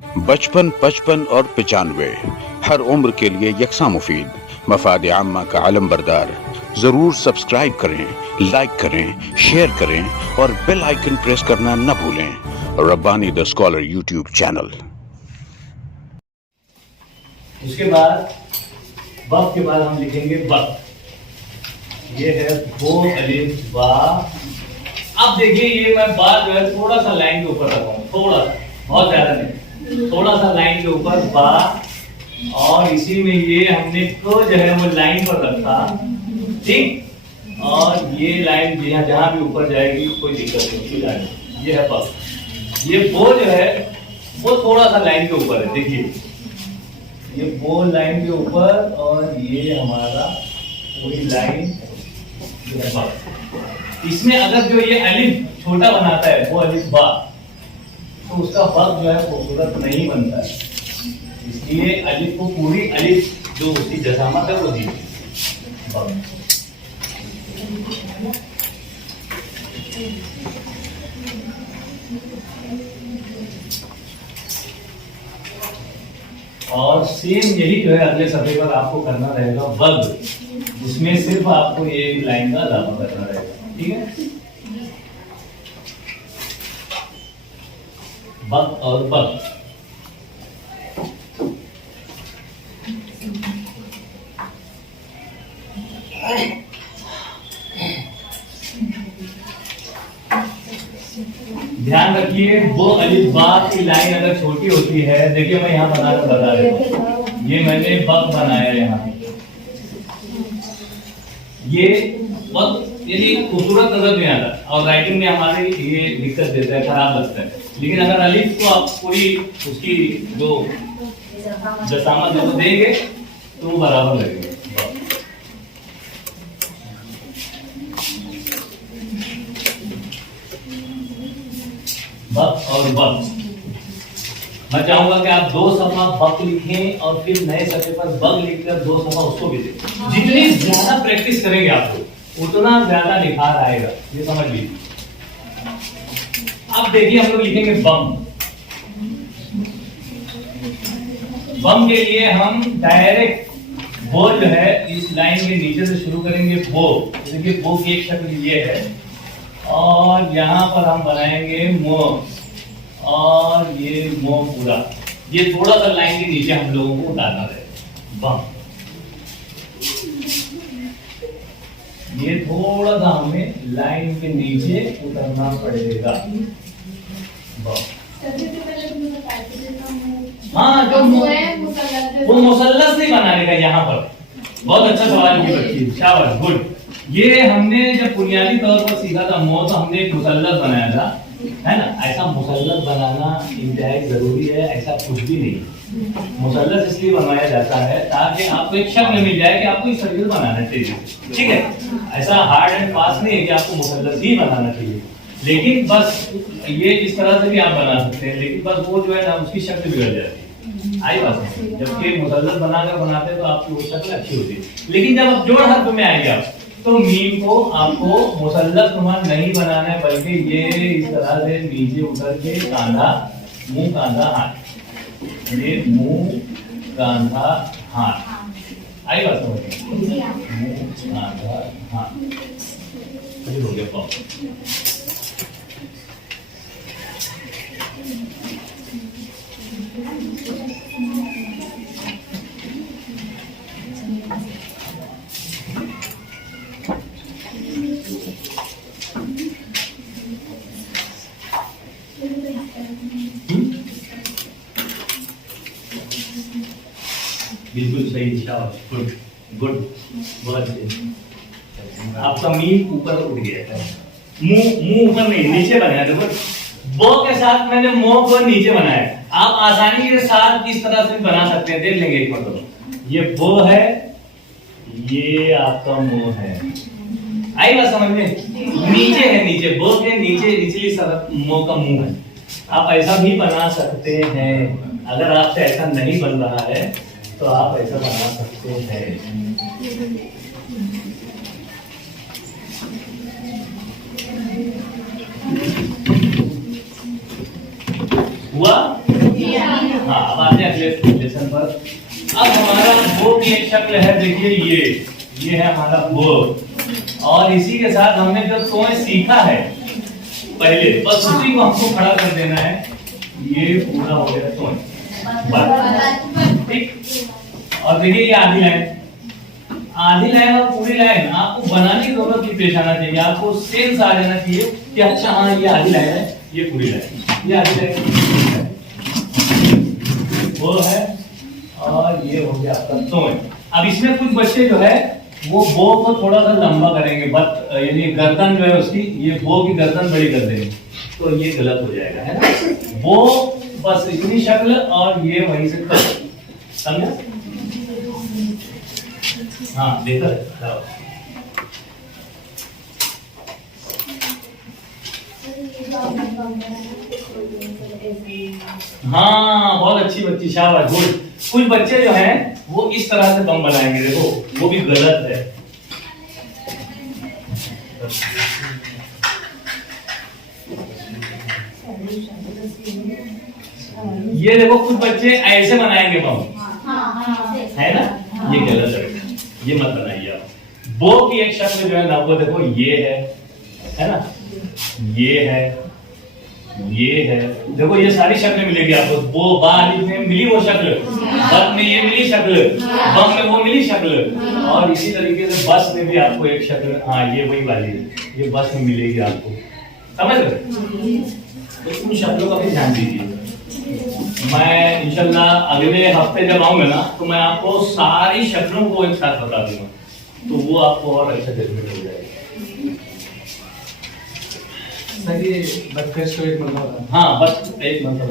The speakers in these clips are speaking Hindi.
बचपन, 55 और 95 हर उम्र के लिए यकसा मुफीद, मफाद आम्मा का आलम बरदार। जरूर सब्सक्राइब करें, लाइक करें, शेयर करें और बेल आइकन प्रेस करना न भूलें। Rabbani the scholar YouTube channel. उसके बाद बफ के बाद हम लिखेंगे बफ। ये है बो अलिफ बा। अब देखिए ये मैं बा जो है थोड़ा सा लाइन के ऊपर रखा हूँ, थोड़ा सा, बहुत ज्यादा नहीं, थोड़ा सा लाइन के ऊपर बा। और इसी में ये हमने को जो है वो लाइन पर रखा, ठीक। और ये लाइन जहाँ जहाँ भी ऊपर जाएगी कोई दिक्कत नहीं जाएगी। ये है बफ। ये बो जो है वो थोड़ा सा लाइन के ऊपर है, देखिए ये बो लाइन के ऊपर और ये हमारा पूरी लाइन जो है बफ। इसमें अगर जो ये अलिफ छोटा बनाता है वो अलिफ बा, तो उसका बफ जो है खूबसूरत नहीं बनता है। इसलिए अलिफ को पूरी अलिफ जो उसकी जसामत है वो दी बफ। और सेम यही जो है अगले सफे पर आपको करना रहेगा बग, जिसमें सिर्फ आपको ये लाइन का इजाफा करना रहेगा, ठीक है। बग और बग। ध्यान रखिए वो अलिफ बा की लाइन अगर छोटी होती है, देखिए मैं यहाँ बनाकर बता देता हूँ। ये मैंने बग बनाया यहाँ, ये बग यानी खूबसूरत नजर नहीं आता और राइटिंग में हमारे ये दिक्कत देता है, खराब लगता है। लेकिन अगर अलिफ को आप पूरी उसकी जो जसामत है वो देंगे तो वो बराबर लगेगा। बक और बक। मैं चाहूंगा कि आप 2 सफा बक लिखें और फिर नए सफे पर बग लिखकर 2 सफा उसको भी दें। जितनी ज्यादा प्रैक्टिस करेंगे आप लोग उतना ज्यादा निखार आएगा, ये समझ लीजिए। अब देखिए हम लोग लिखेंगे बम। बम के लिए हम डायरेक्ट बो जो है इस लाइन के नीचे से शुरू करेंगे। बो देखिए बो की एक शक्ल ये है और यहाँ पर हम बनाएंगे मो, और ये मो पूरा, ये थोड़ा सा लाइन के नीचे हम लोगों को उतारना रहेगा बम। ये थोड़ा सा हमें लाइन के नीचे उतरना पड़ेगा बम। हाँ जो वो मुसल्लस नहीं बनाने का यहाँ पर। बहुत अच्छा सवाल की बच्ची, शाबाश, गुड। ये हमने जब बुनियादी तौर पर सीखा था मो, तो हमने एक मुसल्लस बनाया था, है ना। ऐसा मुसल्लस बनाना इंतहाई जरूरी है, ऐसा कुछ भी नहीं। मुसल्लस इसलिए बनाया जाता है ताकि आपको एक शक्ल मिल जाए कि आपको इस सर्किल बनाना चाहिए, ठीक है। ऐसा हार्ड एंड फास्ट नहीं है कि आपको मुसल्लस ही बनाना चाहिए, लेकिन बस ये इस तरह से भी आप बना सकते हैं, लेकिन बस वो जो है ना उसकी शक्ल बिगड़ जाती है। आई बात है, जबकि मुसल्लस बनाकर बनाते तो आपकी वो शक्ल अच्छी होती है। लेकिन जब आप जोड़ हर्फ में आएंगे आप, तो मीम को आपको मुसल्लस नुमा नहीं बनाना है, बल्कि ये इस तरह से नीचे उतर के कांधा, मुंह कांधा हाथ, ये मुंह कांधा हाथ। आई बात समझ? मुंह कांधा हाथ हो गया। बिल्कुल सही, गुड गुड, बहुत सही। आपका मीम ऊपर उठ गया है, मुंह ऊपर नहीं नीचे बनाया। देखो बो के साथ मैंने मो को नीचे बनाया, आप आसानी के साथ इस तरह से बना सकते हैं। देख लेंगे एक बार, ये बो है, ये आपका मुंह है। आई बात समझ में? नीचे है, नीचे बो के नीचे निचली तरफ मो का मुंह है। आप ऐसा भी बना सकते हैं, अगर आपसे ऐसा नहीं बन रहा है तो आप ऐसा बना सकते हैं। हुआ? आते हैं अगले लेसन पर। अब हमारा बो की एक शक्ल है, देखिए ये है हमारा बो, और इसी के साथ हमने जो तोय सीखा है पहले, बस उसी को हमको खड़ा कर देना है। ये पूरा हो गया तोय, ठीक। और देखिए ये आधी लाइन और पूरी लाइन आपको बनाने की जरूरत नहीं पेश आना चाहिए, आपको सेंस आ जाना चाहिए कि अच्छा हाँ ये आधी लाइन है, ये पूरी लाइन, ये आधी लाइन वो है, और ये हो गया आपका तोय। अब इसमें कुछ बच्चे जो है वो बो को थोड़ा सा लंबा करेंगे, यानी गर्दन जो है उसकी, ये बो की गर्दन बड़ी कर देंगे, तो ये गलत हो जाएगा, है ना। वो बस इतनी शक्ल और ये वहीं से समझा। हाँ देखा, हाँ बहुत अच्छी बच्ची, शाबाश, गुड। कुछ बच्चे जो हैं वो इस तरह से बम बनाएंगे, देखो वो भी गलत है। ये देखो कुछ बच्चे ऐसे बनाएंगे बम, है ना, ये गलत है, ये मत बनाइए आप। बो की एक शक्ल जो है ना, वो देखो ये है ना, ये है, देखो ये सारी शक्लें मिलेगी आपको। बो बाल में मिली वो शक्ल, बम में ये मिली शक्ल, बम में वो मिली शक्ल, और इसी तरीके से बस में भी आपको एक शक्ल, हाँ ये वही वाली है, ये बस में मिलेगी आपको, समझ रहे। तो उन शक्लों का भी ध्यान दीजिए। मैं इंशाल्लाह अगले हफ्ते जब आऊंगा ना, तो मैं आपको सारी शक्लों को एक साथ बता दूंगा, तो वो आपको और अच्छा देखने को मिल जाएगा। सर ये बस एक मतलब, हाँ बस एक मतलब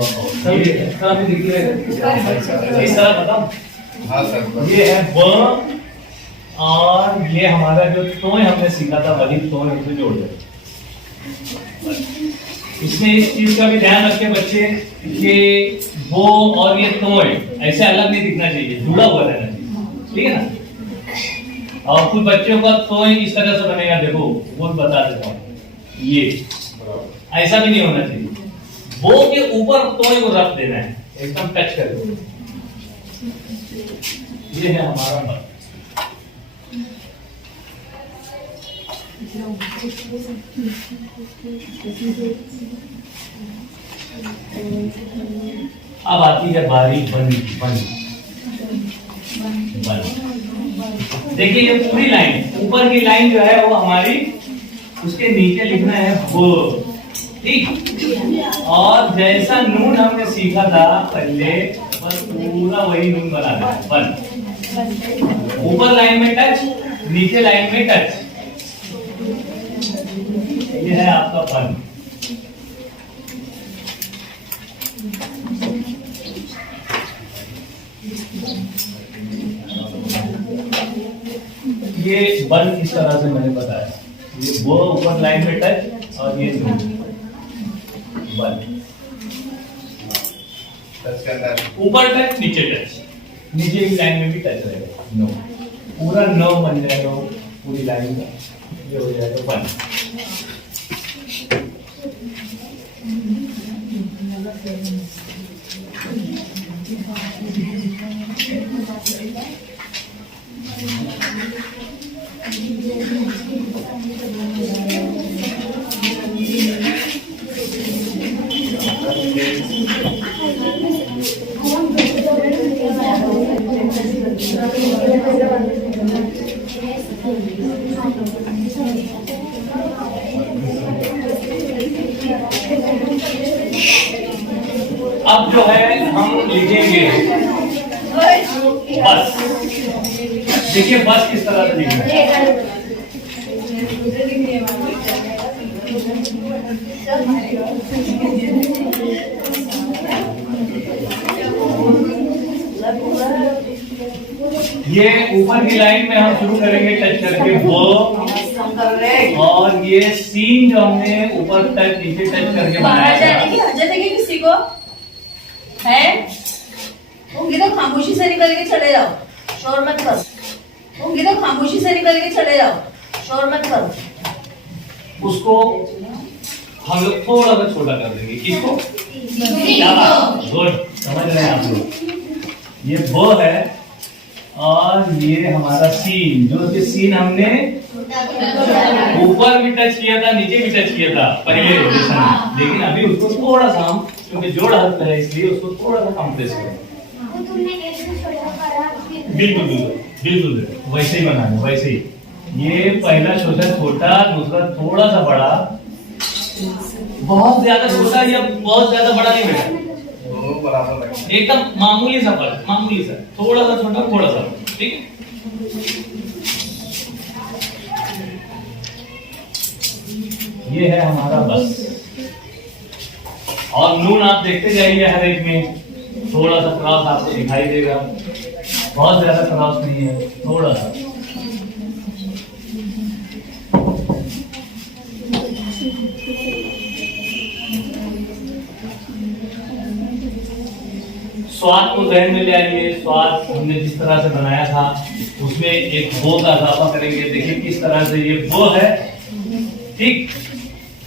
इस तरह बताओ। हाँ सर, ये है ब, और ये हमारा जो तोय हमने सीखा था वही तोय उसे जोड़ दे। इसमें इस चीज का भी ध्यान रखें बच्चे कि वो और ये तोय ऐसे अलग नहीं दिखना चाहिए, जुड़ा हुआ रहना चाहिए, ठीक है ना। और कुछ बच्चों का तोय इस तरह से बनेगा, देखो वो बता देता हूँ, ये ऐसा भी नहीं होना चाहिए। बो के ऊपर तोय को रख देना है, एकदम टच कर दो। ये है हमारा मत। अब आती है बारीक बन। देखिए ये पूरी लाइन, ऊपर की लाइन जो है वो हमारी, उसके नीचे लिखना है वो, ठीक। और जैसा नून हमने सीखा था पहले, बस पूरा वही नून बनाना है, बन। ऊपर लाइन में टच, नीचे लाइन में टच, ये है आपका बन। ये बन इस तरह से मैंने बताया, ये वो ऊपर लाइन में टच और ये बन, ऊपर टच नीचे टच, नीचे की लाइन में भी टच रहेगा, नो, पूरा नो बन जाएगा वो पूरी लाइन का, ये हो जाएगा बन। अब जो है हम लिखेंगे बस। देखिए बस किस तरह से लिखना है। ये ऊपर की लाइन में हम शुरू करेंगे टच करके वो, और ये सीन जो हमने ऊपर टच नीचे टच करके बनाया था, किसी को है होंगे तो खामोशी से निकल के चले जाओ, शोर मत करो। होंगे तो खामोशी से निकल के चले जाओ, शोर मत करो। उसको हम लोग थोड़ा सा छोटा कर देंगे, किसको, गुड। समझ रहे हैं आप लोग? ये ब है और ये हमारा सीन, जो कि सीन हमने ऊपर भी टच किया था, नीचे भी टच किया था पहले लेसन में, लेकिन अभी उसको थोड़ा सा हम, क्योंकि जोड़ हल्का है इसलिए उसको थोड़ा सा कंप्रेस करें। बिल्कुल बिल्कुल बिल्कुल वैसे ही बनाना, वैसे ही। ये पहला छोटा छोटा, दूसरा थोड़ा सा बड़ा, बहुत ज्यादा छोटा या बहुत ज्यादा बड़ा नहीं बेटा, एकदम मामूली सा फर्क, मामूली सा, थोड़ा सा छोटा थोड़ा सा, ठीक। ये है हमारा बस। और नून आप देखते जाइए हर एक में, थोड़ा सा क्रॉस आपको दिखाई देगा, बहुत ज्यादा क्रॉस नहीं है, थोड़ा सा। स्वाद को ध्यान में ले आइए। स्वाद हमने जिस तरह से बनाया था उसमें एक बो का इजाफा करेंगे। देखिए किस तरह से ये बो है, ठीक।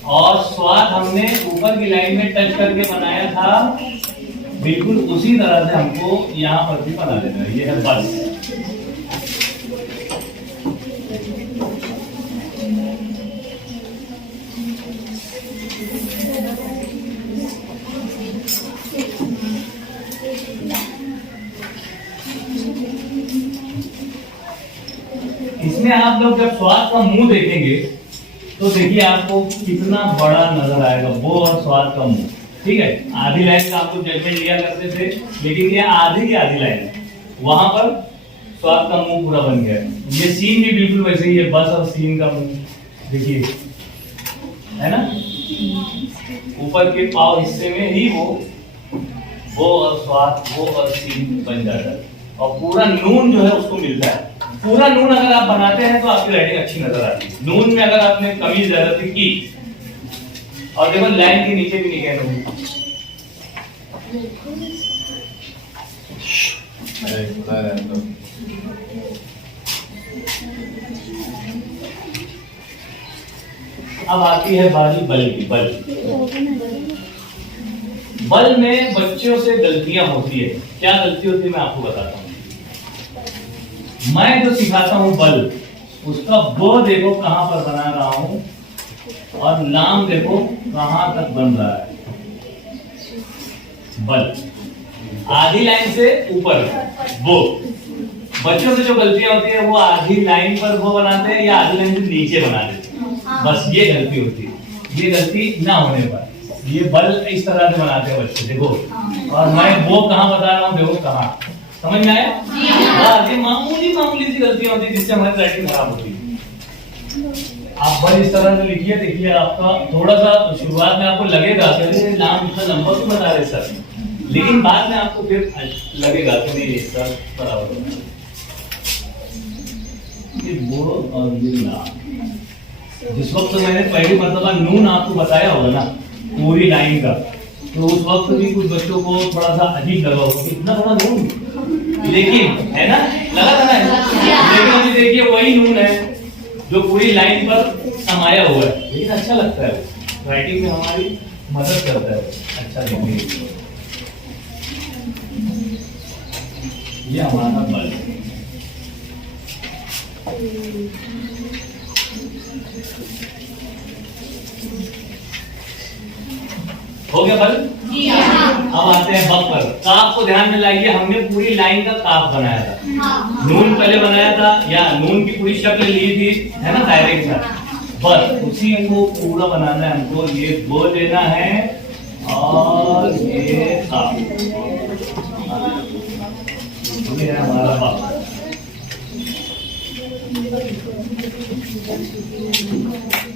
और स्वाद हमने ऊपर की लाइन में टच करके बनाया था, बिल्कुल उसी तरह से हमको यहाँ पर भी बना देना है। ये है बस। इसमें आप लोग जब स्वाद का मुंह देखेंगे तो देखिए आपको कितना बड़ा नजर आएगा वो और स्वाद का मुंह, ठीक है। आधी लाइन का आप लोग जजमेंट लिया करते थे, लेकिन ये आधी की आधी लाइन, वहां पर स्वाद का मुंह पूरा बन गया। ये सीन भी बिल्कुल वैसे ही है, बस और सीन का मुंह देखिए, है ना। ऊपर के पाव हिस्से में ही वो और स्वाद, वो और सीन बन जाता है, और पूरा नून जो है उसको मिलता है। पूरा नून अगर आप बनाते हैं तो आपकी राइटिंग अच्छी नजर आती है। नून में अगर आपने कमी ज्यादती की, और देखो लाइन के नीचे भी नहीं गए नून, अब आती है बारी बल की। बल में बच्चों से गलतियां होती है। क्या गलती होती है मैं आपको बताता हूँ। मैं जो सिखाता हूँ बल, उसका वो देखो कहां पर बना रहा हूं, और नाम देखो कहां तक बन रहा है। बल आधी लाइन से ऊपर, वो बच्चों से जो गलतियां होती है वो आधी लाइन पर वो बनाते हैं या आधी लाइन से नीचे बना देते हैं, बस ये गलती होती है। ये गलती ना होने पर ये बल इस तरह से बनाते हैं बच्चे, देखो। और मैं वो कहां बता रहा हूँ, देखो कहां, समझ में आया? ये मामूली सी गलतियां होती है जिससे हमारी राइटिंग खराब होती है। आप बल इस तरह से लिखिए, देखिए आपका थोड़ा सा शुरुआत में आपको लगेगा कि नाम इतना लंबा क्यों बता रहे सर, लेकिन बाद में आपको फिर लगेगा कि नहीं सर बराबर होगा। ये वो और ये नाम, जिस वक्त मैंने पहली मर्तबा नून आपको बताया होगा ना पूरी लाइन का, तो उस वक्त भी कुछ बच्चों को थोड़ा सा अजीब लगा होगा, इतना बड़ा नून, लेकिन है ना, लगा था ना। लेकिन अभी देखिए वही नून है जो पूरी लाइन पर समाया हुआ है, लेकिन अच्छा लगता है, राइटिंग में हमारी मदद करता है अच्छा लिखने के लिए। ये हमारा बल है। हो गया बल? अब आते हैं बक पर। काफ को ध्यान में लाइए, हमने पूरी लाइन का काफ बनाया था, नून पहले बनाया था, या नून की पूरी शक्ल ली थी, है ना, दायरे के साथ। बस उसी को पूरा बनाना है हमको। ये वो लेना है और ये काफ, ये है हमारा बक।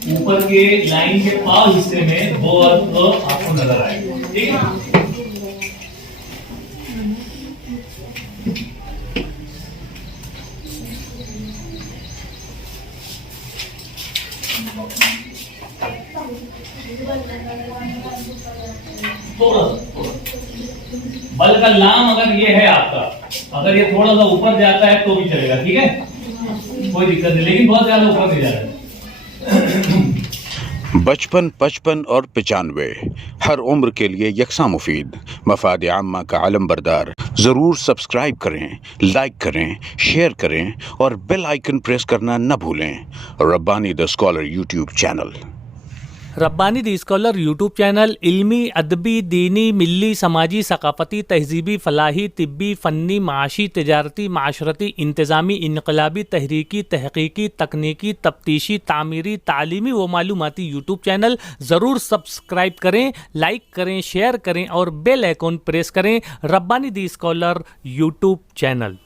ऊपर के लाइन के पाव हिस्से में वो और वो आपको नजर आएगा, ठीक है। थोड़ा बल का लाम अगर ये है आपका, अगर ये थोड़ा सा ऊपर जाता है तो भी चलेगा, ठीक है, कोई दिक्कत नहीं, लेकिन बहुत ज्यादा ऊपर नहीं जा रहा है। बचपन, 55 और 95 हर उम्र के लिए यकसा मुफीद, मफाद आम्मा का आलम बरदार। ज़रूर सब्सक्राइब करें, लाइक करें, शेयर करें और बेल आइकन प्रेस करना न भूलें। Rabbani the scholar YouTube channel. Rabbani the scholar YouTube channel इल्मी, अदबी, दीनी, मिली, समाजी, सकाफ़ती, तहजीबी, फ़लाही, तिब्बी, फ़न्नी, माशी, तिजारती, माशरती, इंतज़ामी, इनकलाबी, तहरीकी, तहक़ीक़ी, तकनीकी, तफ्तीशी, तामीरी, तालीमी व मालूमाती यूट्यूब चैनल। ज़रूर सब्सक्राइब करें, लाइक करें, शेयर करें और बेल आइकन प्रेस करें। Rabbani the scholar YouTube channel.